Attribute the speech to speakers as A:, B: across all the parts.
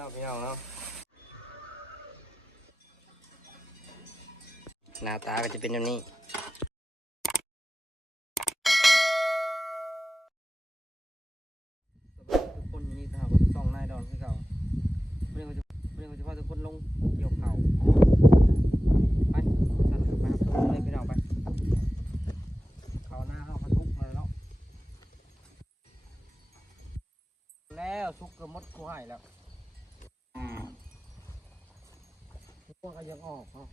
A: เนาะพี่น้องเนาะหน้าตาก็จะเป็นแบบนี้ทุกคนยู่นี่ถ้าหากว่าจะส่องนายดอนคือเก่าเรื่องก็จะเรื่องก็จะพาทุกคนลงเกี่ยวเข่าไปสั่นไปครับทุกคนเลยพี่น้องไปเขาหน้าเขาทุกมาแล้วแล้วทุกกระมดกูให้แล้ว กก็ยังออกเนาะ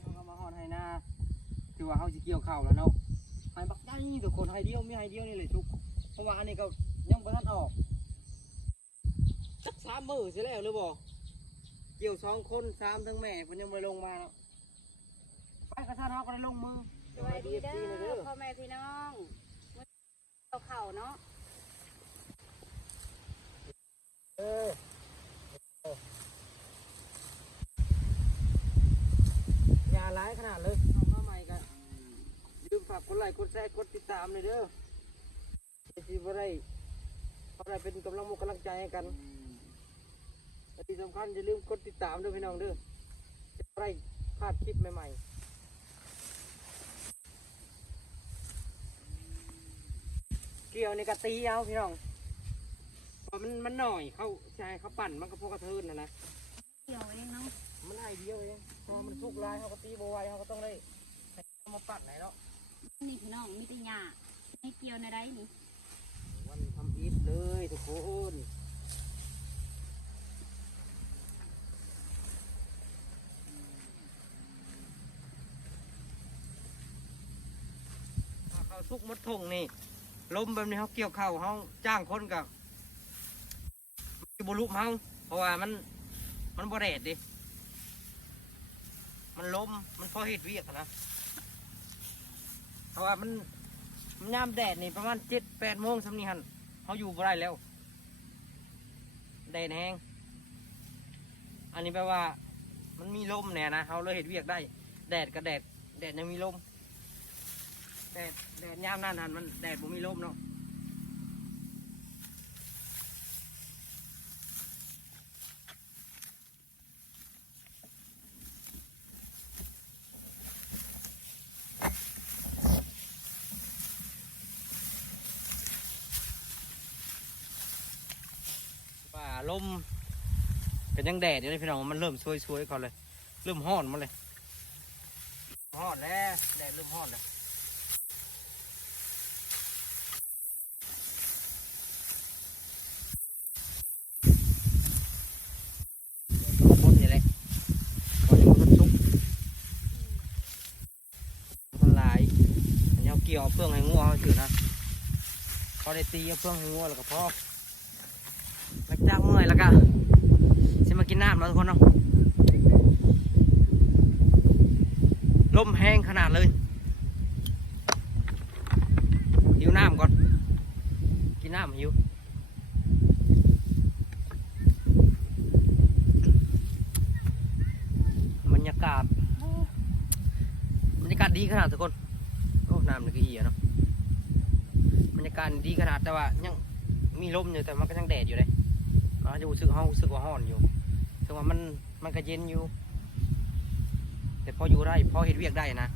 A: เขาก็มาหอนให้หน้าคือว่าเขาจะเกี่ยวเข้าแล้วเนาะให้บักได้ทุกคนให้เดียวไม่ให้เดียวนี่เลยทุกเพราะว่าอันนี้ก็ยังไม่ทันออกสักสามมือใช่แล้วหรือบ่เกี่ยวสองคนสามทั้งแม่เพิ่นยังไม่ลงมาไปกระทันเขาก็ได้ลงมือ
B: สวัสดีเด้
A: เลยด้
B: อพ่อแม่พี่น้องเอาเข่าเนาะ
A: เออ อย่าร้ายขนาดเลยเอามาใหม่กันลืมฝากกดไลค์กดแชร์กดติดตามเลยเด้อที่บ่ได้เขาได้เป็นกำลังมุกกำลังใจให้กันและที่สำคัญอย่าลืมกดติดตามด้วยพี่น้องเด้อจะบ่ได้พลาดคลิปใหม่ๆเกี่ยวในกะตีเอาพี่น้องเพราะมันมันหน่อยเขาใช่เขาปั่นมันก็พอกระเทินนะนะ
B: เกี่ยวเองเนาะ
A: มันให้เดียวเองพอมันสุกลายเขาก็ตีโบไหวเขาก็ต้องได้ให้เอามาปั่นไหนเนาะ
B: นี่พี่น้องมีแต่หญ้าให้เกี่ยวในใดนี่
A: วันทำอิฐเลยทุกคนถ้าเขาสุกหมดทงนี่ลมแบบนี้เขาเกี่ยวเข่าวเขาจ้างคนกับบุลุมเขาเพราะว่ามันมันบ่แดดดิ มันลมมันพอเห็ดเวียกนะเพราะว่ามันมันยามแดดนี่ประมาณเจ็ดแปดโมงสำนีหันเขาอยู่บ่ได้แล้วแดดแห้งอันนี้แปลว่า มันมีลมเนี่ยนะเขาเลยเห็ดเวียกได้ แดดกับแดด แดดยังมีลมแดดแดดยามนั่นหันมันแดดบ่มีลมเนาะ ว่า ลมเป็นยังแดดอยู่เลยพี่น้องมันเริ่มช่วยๆเขาเลย เริ่มห้อนมาเลยห้อนแล้วแดดเริ่มห้อนแล้วเกี่ยวเอาเฟืองให้งัวเขาถือนะพอได้ตีเอาเฟืองให้งัวแล้วก็พอ อยแล้วก็จะมากินน้ำแล้วทุกคนเนาะลมแห้งขนาดเลยหิวน้ำก่อน กินน้ำหิวบรรยากาศบรรยากาศดีขนาดทุกคนโอ้น้ำนี่ก็เอียเนาะบรรยากาศดีขนาดแต่ว่ายังมีลมอยู่แต่มันก็ยังแดดอยู่เลย เราจะรู้สึกห้องรู้สึกว่าห้อนอยู่ถึงว่ามันมันก็เย็นอยู่ แต่พออยู่ได้พอเห็ดเวียกได้นะ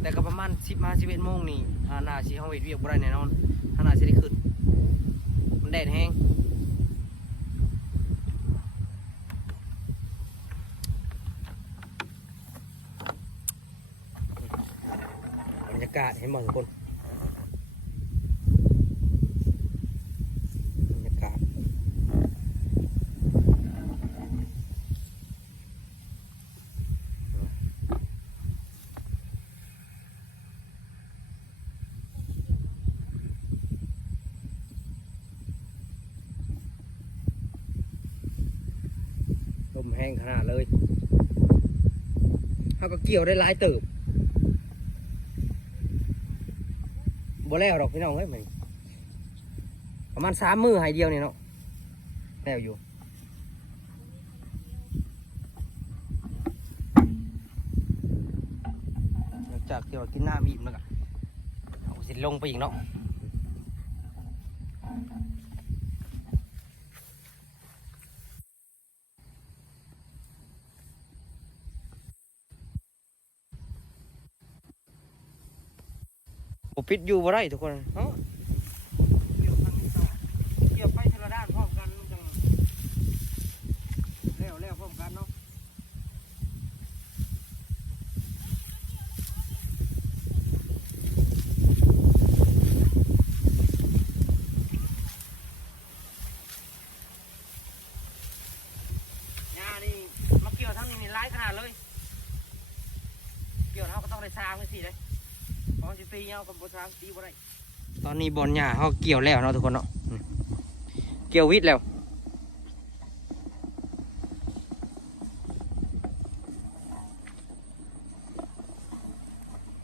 A: แต่ก็ประมาณสิบมาสิบเอ็ดโมงนี่อานาสีห้องเห็ดเวียกบ่ได้แน่นอนอานาสิได้ขึ้น มันแดดแห้งบรรยากาศเห็นหมดทุกคนบรรยากาศ ล มแห้งขนาดเลยเขาก็เกี่ยวได้หลายเติบบ่แล้วดอกพี่น้องเฮ้ยมันประมาณสามมือหายเดียวนี่เนาะแล้วอยู่จากที่เรากินหน้ำอิ่มแล้วก็เอาสิลงไปอีกเนาะ ผมปิดอยู่บ่ได้ทุกคนเนาะกี่ยวทางนี้ต่อเกี่ยวไปทีละด้านพร้อมกันจังแล้วแล้วพร้อมกันเนาะหญ้านี่มาเกี่ยวทั้งนี้นี่ร้ายขนาดเลย เกี่ยวเฮาก็ต้องได้สร้างไว้สิเลยเพราะมันสิ ตีเฮากับบ่สางตีบ่ได้ตอนนี้บอลหญ้าเฮาเกี่ยวแล้วเนาะทุกคนเนาะเกี่ยววิทย์แล้ว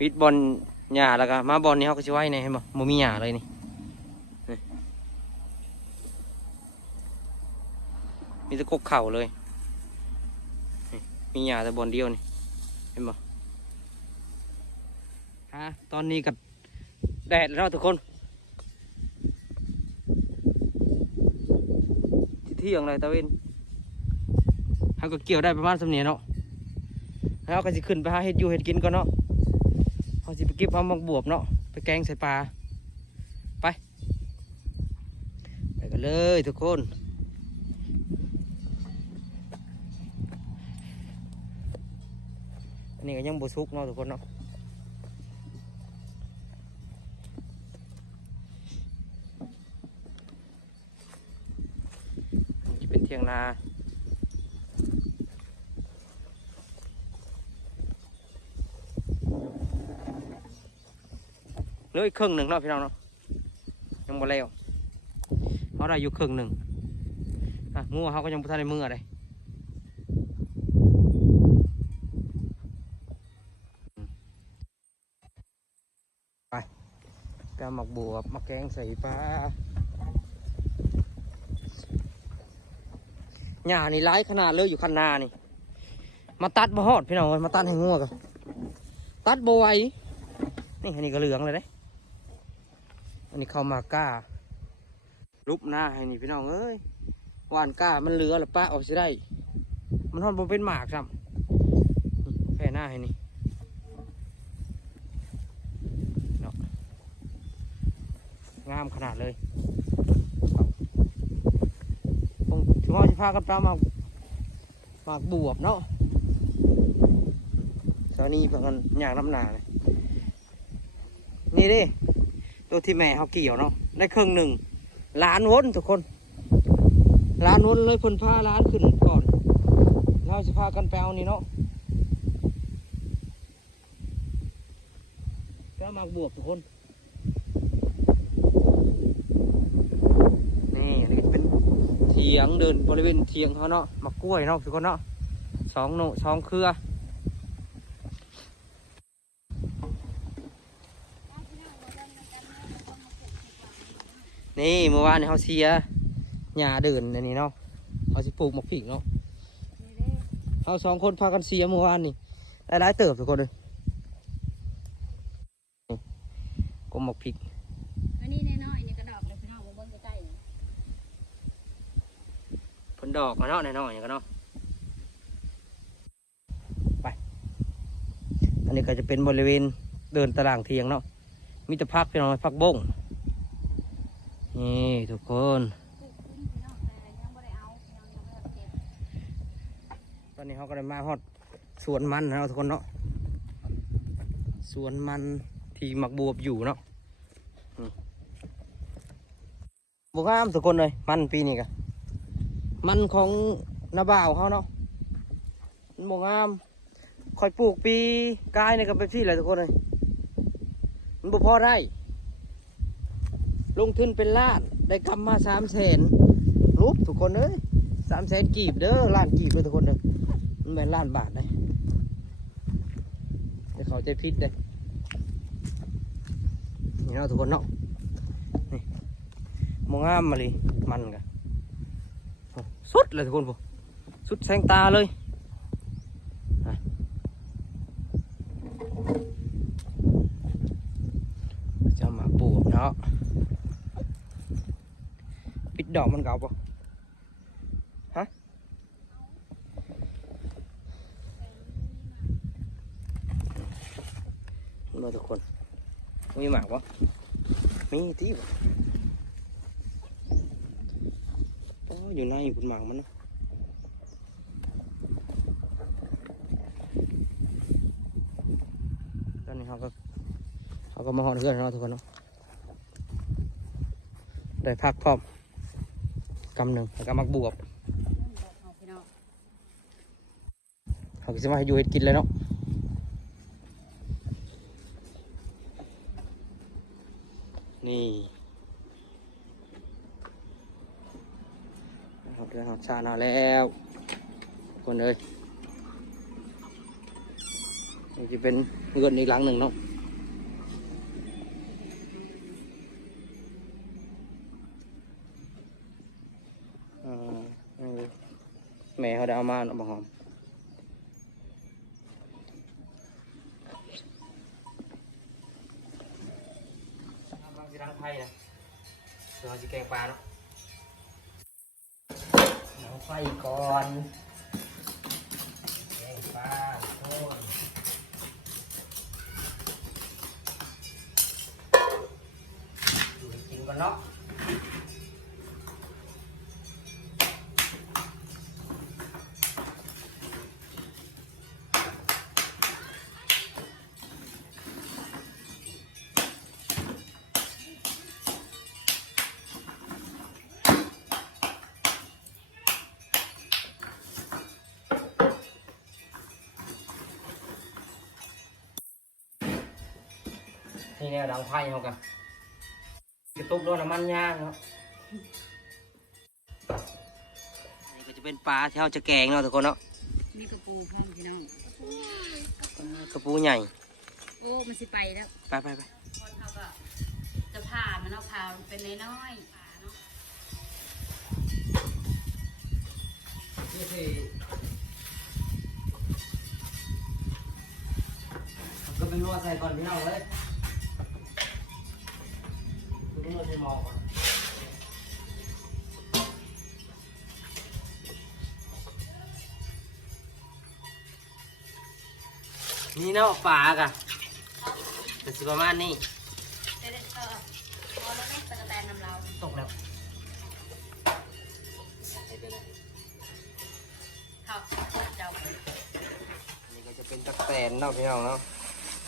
A: วิทย์บอลหญ้าแล้วก็มาบอลนี้เฮาก็สิไว้ในเห็นบ่บ่มีหญ้าเลยนี่มีต่กกเข่าเลย มีหญ้าแต่บอลเดียวนี่เห็นบ่ะตอนนี้กับแดดแล้วทุกคน ที่เที่ยงเลยตะเวนเขาก็เกี่ยวได้ประมาณสำเนียเนาะแล้วก็จะขึ้นไปหาเห็ดอยู่เห็ดกินก่อนเนาะเขาจะไปเก็บเอามักบวบเนาะไปแกงใส่ปลาไปไปกันเลยทุกคนอันนี้ก็ยังบสุกเนาะทุกคนเนาะ จะเป็นเทียงนาเหลืออีกครึ่งหนึ่งเนาะพี่น้องเนาะยังบ่แล้วเขาได้อยู่ครึ่งหนึ่งอะงัวเขาก็ยังบ่ทันในมืออะไรไปไปเอาหมักบวบมาแกงใส่ปลา หญ้านี่ร้ายขนาดเลยอยู่คันนานี่ มาตัดมาหอดพี่น้องมาตัดให้งัวกันตัดบไหวนี่อันนี้ก็เหลืองเลยเด้อันนี้เข้ามาก้ารูปหน้าให้นี่พี่น้องเอ้ยหวานก้ามันเหลือแล้วป้าออกสิได้ มันทอดบเป็นหมากซ้ำแผ่หน้าให้นี่เนางามขนาดเลย ผมถือว่าจะพากันไปเอาหมากหมากบวบเนาะตอนนี้เพิ่งกันอย่างน้ำหนาเลยนี่เดิตัวที่แม่เขาเกี่ยวเนาะได้ครึ่งหนึ่งล้านวนทุกคนล้านวนเลยเพิ่นพาล้านขึ้นก่อนเราจะพากันไปเอานี่เนาะไปเอาหมากบวบทุกคนอันนี้ก็จะเป็น เถียงเดินบริเวณเถียงเขาเนาะมากล้วยเนาะทุกคนเนาะสองโนสองเครือนี่เมื่อวานนี่เขาเสียหญ้าเดินอันนี้เนาะเขาสิปลูกหมกผิกเนาะ
B: นี่เด้
A: เขาสองคนพากันเสียเมื่อวานนี่หลายๆเติบทุกคนเลยนี่กมหมกผิก
B: อันนี้แน่นอนอันนี้กระดอกเลยพี่น้องบ่เบิ่งใกล้ๆนี่
A: ผลดอกมาเนาะแน่นอนอย่างกันเนาะไป อันนี้ก็จะเป็นบริเวณเดินตารางเทียงเนาะมีแต่พักพี่น้องพักบงนี่ทุกคน
B: ตอน
A: นี้เขาก็ได้มาฮอดสวนมันนะทุกคนเนาะสวนมันที่หมักบวบอยู่เนาะบวงามทุกคนเลยมันปีนี้กะ มันของนาบ่าวเขาเนาะมันบวงามคอยปลูกปีกายในกับเป็นที่เลยทุกคนเลยมันบ่พอได้ลงทุนเป็นล้านได้กำมาสามแสนรูปทุกคนเอ้ยสามแสนกีบเด้อล้านกีบเลยทุกคนเด้อมันเป็นล้านบาทเลยแต่เขาใจพิษเลยนี่เนาะทุกคนเนาะนี่มองงามมาเลยมันกัน สุดเลยทุกคนผมสุดแสงตาเลยอะจะเอามาปลูกเนาะปิดด อกมันเก่าปะฮะมาทุกคนมีหมากปะมีที่ปะโอ้อยู่ในคุณหมากมันนะตอนนี้เขาก็เขาก็มาหอนเพื่อนเราะทุกคนเนาะได้พักพร้อมกำหนึ่งแล้วก็มักบวบ
B: เอาพี่น้อง
A: เขาก็จะมาให้อยู่เห็ดกินเลยเนาะนี่ เอาเรืองเอาชาหนาแล้วทุกคนเอ้ยนี่จะเป็นเงินอีกหลังหนึ่งเนาะแม่เขาได้เอามาเนาะบางหอมบางสิรังไพ่นะเราจะแกงปลาเนาะ ไฟก่อนแกงปลาโอ้ยดูให้กินก่อนเนาะ นี่เนี่ยรังไพ่เขากันกระตุกโดนน้ำมันย่างเนาะนี่ก็จะเป็นปลาที่เราจะแกงเนาะทุกคนเนาะ
B: นี่กระปูพร้อมพี่น้อง
A: กระปูใหญ่
B: โอ้มันสิไปแล้ว
A: ไปไปไป
B: คนเขาก็จะผ่ามันเอาผ่ามันเป็นน้อยๆผ่าเนาะ
A: นี่สิก็เป็นรัวใส่ก่อนพี่น้องเลย ดูรัวใส่หม้อก่อนนี่เนาะปลากะแต่สิประมาณนี้
B: เด็ดๆก็พอแล้วแม่ตะกะแตนนำเรา
A: ตกแล้ว
B: เข้าเจ้า
A: อันนี้ก็จะเป็นตะแตนเนาะพี่น้องเนาะ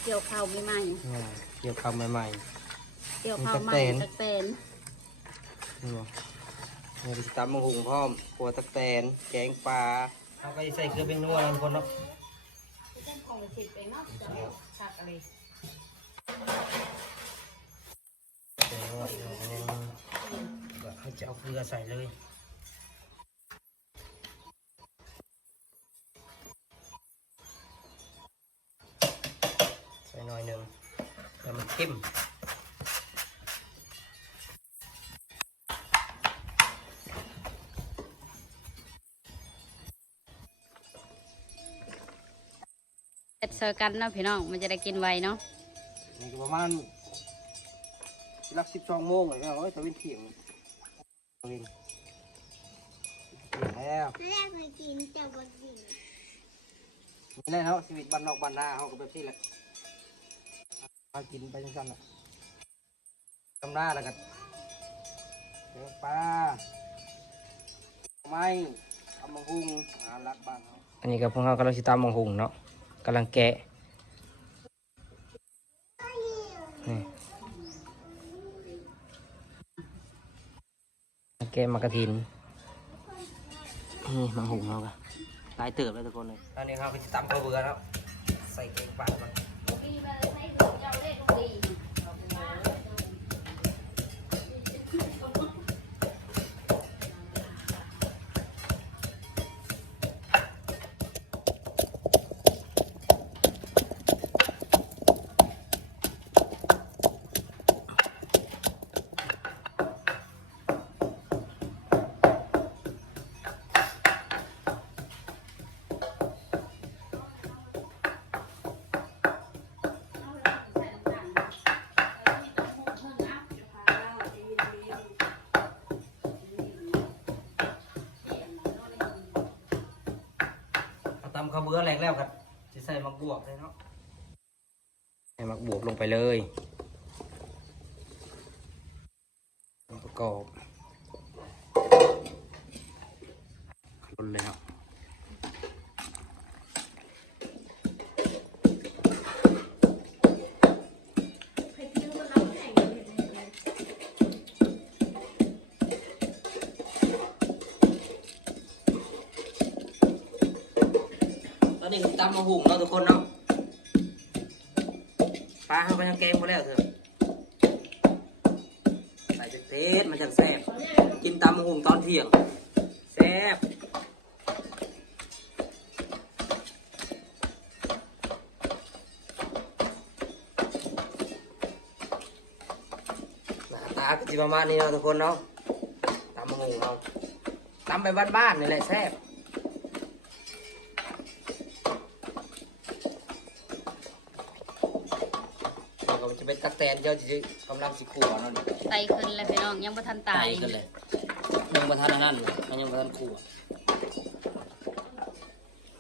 B: เกี่ยวข้าวไม่ไหม
A: อ่าเกี่ยวคำใหม่
B: เกี่ยวข้าวไหม
A: มีตะแตน
B: ตะแตน
A: ๆนี่บ่นี่ก็จะตำมะหุงพร้อมขัวตะแตน แกงปลาเอาไปใส่เกลือเป็นนัวทุกคนเนาะ
B: เส้นของสิบเองเนาะจะผักอะไร
A: เดี๋ยวเอาเดี๋ยวให้จะเอาเกลือใส่เลยใส่หน่อยหนึ่งแล้วมันเข้ม
B: ซอร์กันเนาะพี่น้องมันจะได้กินไวเนาะ
A: นี่ก็ประมาณรักสิบสองโมงเลยเนาะโอ้ยตะวินเที่ยงตะวินเที่ยงแล้ว
C: แรกเคยกินแต่บ่กิน
A: นี่แหละเนาะชีวิตบ้านนอกบ้านนาเขาก็แบบนี้แหละมากินไปจังๆแหละทำหน้าแล้วกันเลี้ยงปลาไม่เอามาหุงอารักบ้านเขาอันนี้ก็พวกเขากำลังสิตามมังหุงเนาะ กำลังแกะนี่แกะมากระถินนี่มาหุงเขากันหลายเติบเลยทุกคนเลยตอนนี้เขาก็จะตำข้าวเบื่อแล้วใส่เกงปลามัน บื่อแรงแล้วครับจะใส่มักบวกเลยเนาะใส่มักบวกลงไปเลยประกอบรุนเลยครับ ตอนนี้คือตำมะหุงเนาะทุกคนเนาะปลาเขาก็ยังแกงหมดแล้วเถอะใส่จะเผ็ดมันจะแซ่บกินตำมะหุงตอนเที่ยงแซ่บหน้าตาก็จะประมาณนี้เนาะทุกคนเนาะตำมะหุงเราตำไปบ้านๆนี่แหละแซ่บ แตนเจ้าจะกำลังสิขัวเนั่น
B: ไตขึ้นแล้วพี่น้องยังบ่ทันตาย
A: กันเลยยังมาทานอันนั่นมันยังมาทานขัว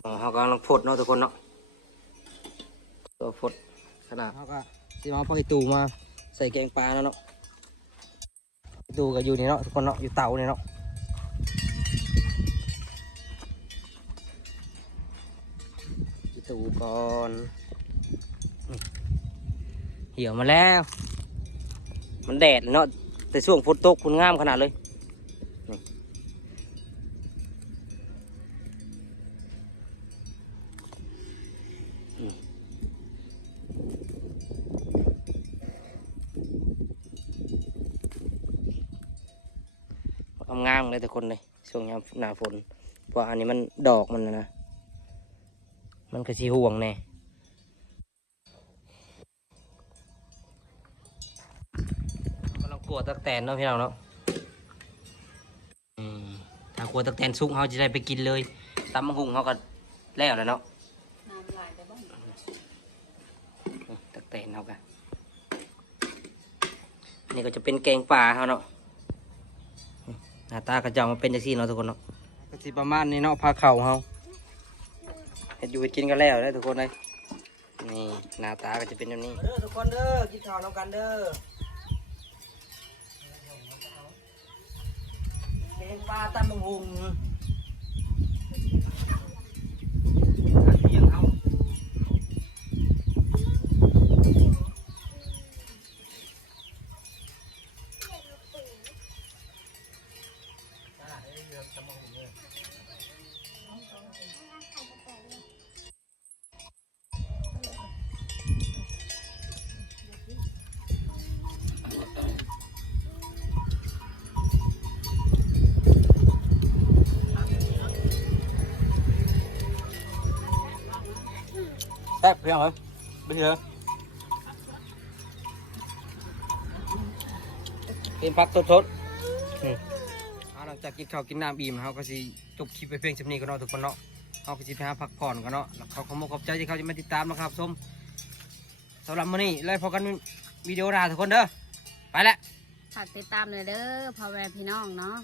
A: อ๋อเขากำลังพดเนาะทุกคนเนาะตัวพดขนาดเขาก็สิมาเอาพอไอตูมาใส่แกงปลาแล้วเนาะไอตูก็อยู่นี่เนาะทุกคนเนาะอยู่เตาเนี่ยเนาะไอตูก่อนอืม เหี่ยวมาแล้ว มันแดดเนาะแต่ช่วงฝนตกคุณงามขนาดเลยงามเลยแต่คนเลยช่วงยามหนาฝนเพราะอันนี้มันดอกมันนะนะมันก็สีห่วงแน่ กำลังกลัวตักแตนเนาะพี่น้องเนาะอืมถ้ากลัวตักแตนสุกเขาจะได้ไปกินเลยตำมังหุงเขาก็แล้วแหล้วเนาะ
B: น้ำลายไปบ้าง
A: ตักแตนเขากันนี่ก็จะเป็นแกงป่าเขาเนาะหน้าตาก็จะออกมาเป็นจังซี่เนาะทุกคนเนาะก็สิประมาณนี้เนาะพาเข่าเขาเห็ดอยู่เห็ดกินกันแล้วนะทุกคนเลยนี่หน้าตาก็จะเป็นแบบนี้เด้อทุกคนเด้อกินข้าวน้ำกันเด้อ แกง แซ่บเพียงเหรอไม่เหรอเป็นพักสดๆอืมเอาหลังจากกินข้าวกินน้ำอิ่มเขาก็สิจบคลิปไปเพียงชำนี้ก็เนาะทุกคนเนาะเขาก็สิไปหาพักผ่อนกันเนาะแล้วเขาขอมขอบใจที่เขาจะมาติดตามนะครับส้มสำหรับมื้อนี้เลยพอกันวิดีโอหน้าทุกคนเด้อไปแล้ว
B: ฝากติดตามเลยเด้อพ่อแม่พี่น้องเนาะ